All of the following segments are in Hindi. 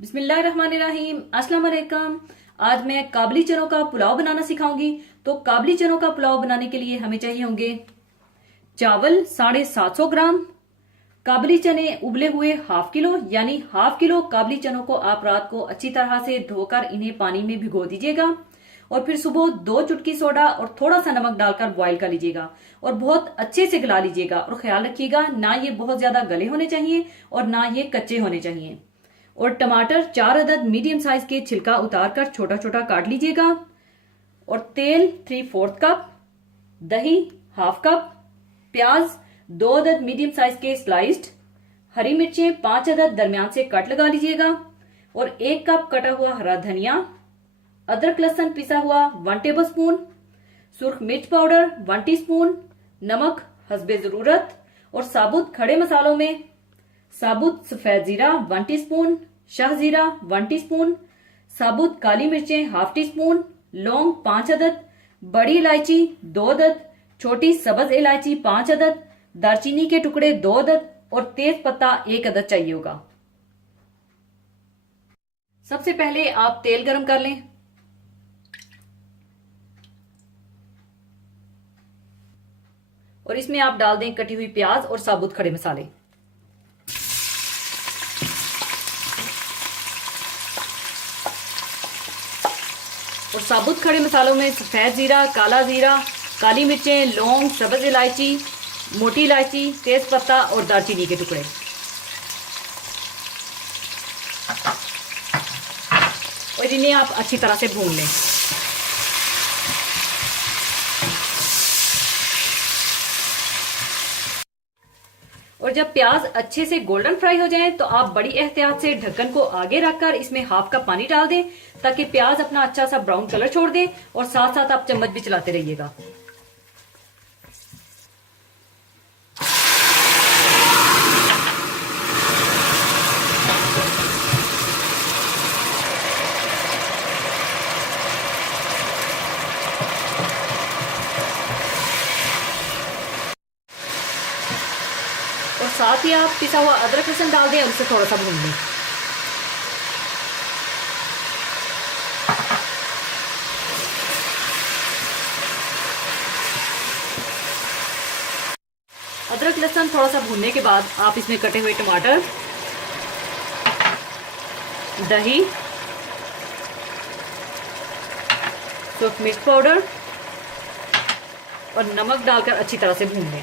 बिस्मिल्लाहिर्रहमानिर्रहीम। अस्सलाम वालेकुम। आज मैं काबली चनों का पुलाव बनाना सिखाऊंगी। तो काबली चनों का पुलाव बनाने के लिए हमें चाहिए होंगे चावल 750 ग्राम, काबली चने उबले हुए हाफ किलो, यानी हाफ किलो काबली चनों को आप रात को अच्छी तरह से धोकर इन्हें पानी में भिगो दीजिएगा और फिर सुबह 2 चुटकी सोडा और थोड़ा सा नमक डालकर बॉईल कर लीजिएगा और बहुत अच्छे से गला लीजिएगा। और ख्याल रखिएगा ना ये बहुत ज्यादा गले होने चाहिए और ना ये कच्चे होने चाहिए। और टमाटर 4 अदद मीडियम साइज के छिलका उतारकर छोटा छोटा काट लीजिएगा। और तेल 3/4 कप, दही हाफ कप, प्याज 2 अदद मीडियम साइज के स्लाइस्ड, हरी मिर्चें 5 अदद दरमियान से कट लगा लीजिएगा और 1 कप कटा हुआ हरा धनिया, अदरक लहसुन पिसा हुआ 1 टेबल स्पून, सुर्ख मिर्च पाउडर 1 टीस्पून, नमक हस्बे जरूरत। और साबुत खड़े मसालों में साबुत सफेद जीरा 1 टीस्पून, शाह जीरा 1 टीस्पून, साबुत काली मिर्चें हाफ टी स्पून, लौंग 5 अदद, बड़ी इलायची 2 अदद, छोटी सब्ज इलायची 5 अदद, दालचीनी के टुकड़े 2 अदद और तेज पत्ता 1 अदद चाहिए होगा। सबसे पहले आप तेल गरम कर लें और इसमें आप डाल दें कटी हुई प्याज और साबुत खड़े मसाले। और साबुत खड़े मसालों में सफेद जीरा, काला जीरा, काली मिर्चें, लौंग, सब्ज इलायची, मोटी इलायची, तेज पत्ता और दालचीनी के टुकड़े। और इन्हें आप अच्छी तरह से भून लें। और जब प्याज अच्छे से गोल्डन फ्राई हो जाए तो आप बड़ी एहतियात से ढक्कन को आगे रखकर इसमें हाफ कप पानी डाल दें ताकि प्याज अपना अच्छा सा ब्राउन कलर छोड़ दे और साथ साथ आप चम्मच भी चलाते रहिएगा। और साथ ही आप पिसा हुआ अदरक लहसुन डाल दें और उसे थोड़ा सा भून लें। अदरक लहसुन थोड़ा सा भूनने के बाद आप इसमें कटे हुए टमाटर, दही, सूख मिर्च पाउडर और नमक डालकर अच्छी तरह से भून लें।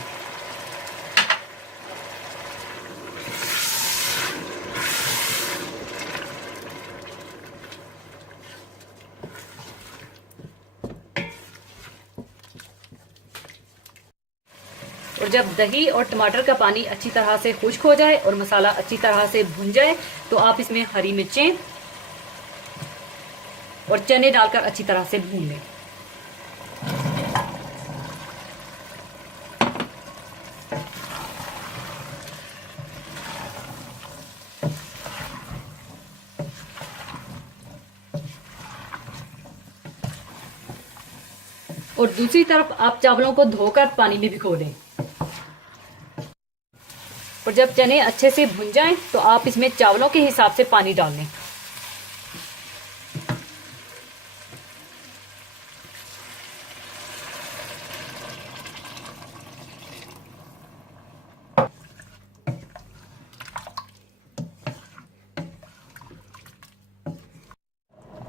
और जब दही और टमाटर का पानी अच्छी तरह से खुश्क हो जाए और मसाला अच्छी तरह से भुन जाए तो आप इसमें हरी मिर्चें और चने डालकर अच्छी तरह से भून लें। और दूसरी तरफ आप चावलों को धोकर पानी में भिगो दें। और जब चने अच्छे से भुन जाएं तो आप इसमें चावलों के हिसाब से पानी डाल लें।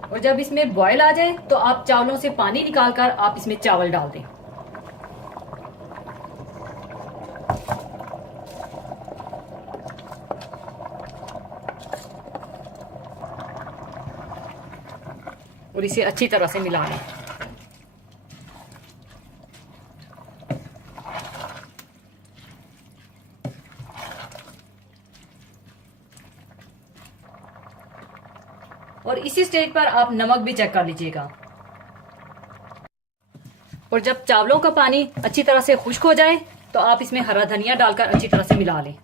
और जब इसमें बॉयल आ जाए तो आप चावलों से पानी निकालकर आप इसमें चावल डाल दें। और इसे अच्छी तरह से मिला लें। और इसी स्टेज पर आप नमक भी चेक कर लीजिएगा। और जब चावलों का पानी अच्छी तरह से खुश्क हो जाए तो आप इसमें हरा धनिया डालकर अच्छी तरह से मिला लें।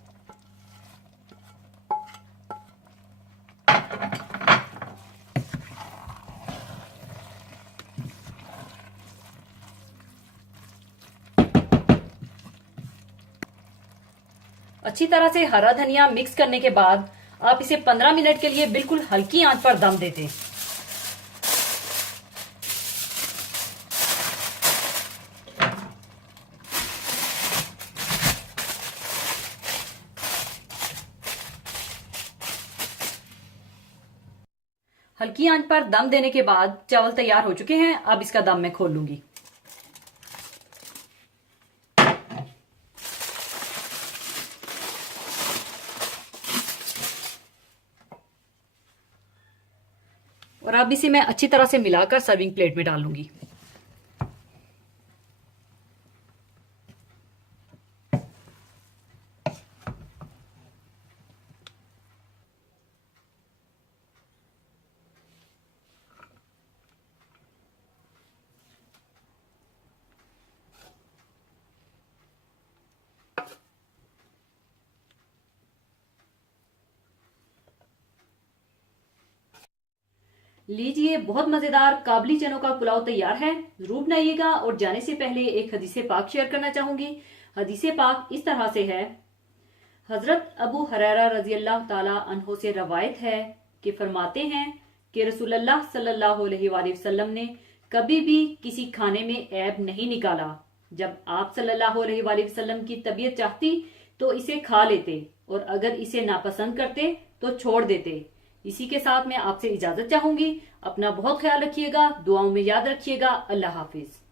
अच्छी तरह से हरा धनिया मिक्स करने के बाद आप इसे 15 मिनट के लिए बिल्कुल हल्की आंच पर दम दे दें। हल्की आंच पर दम देने के बाद चावल तैयार हो चुके हैं। अब इसका दम मैं खोल लूंगी। और अब इसे मैं अच्छी तरह से मिलाकर सर्विंग प्लेट में डाल लूंगी। लीजिए, बहुत मजेदार काबली चनों का पुलाव तैयार है। जरूर बनाइएगा। और जाने से पहले एक हदीसे पाक शेयर करना चाहूंगी। हदीसे पाक इस तरह से है। हजरत अबू हुरैरा रजी अल्लाह ताला अन्हो से रवायत है कि फरमाते हैं कि रसूलुल्लाह सल्लल्लाहु अलैहि वसल्लम ने कभी भी किसी खाने में ऐब नहीं निकाला। जब आप सल्लल्लाहु अलैहि वसल्लम की तबीयत चाहती तो इसे खा लेते, और अगर इसे नापसंद करते तो छोड़ देते। इसी के साथ मैं आपसे इजाजत चाहूंगी। अपना बहुत ख्याल रखिएगा, दुआओं में याद रखिएगा। अल्लाह हाफिज।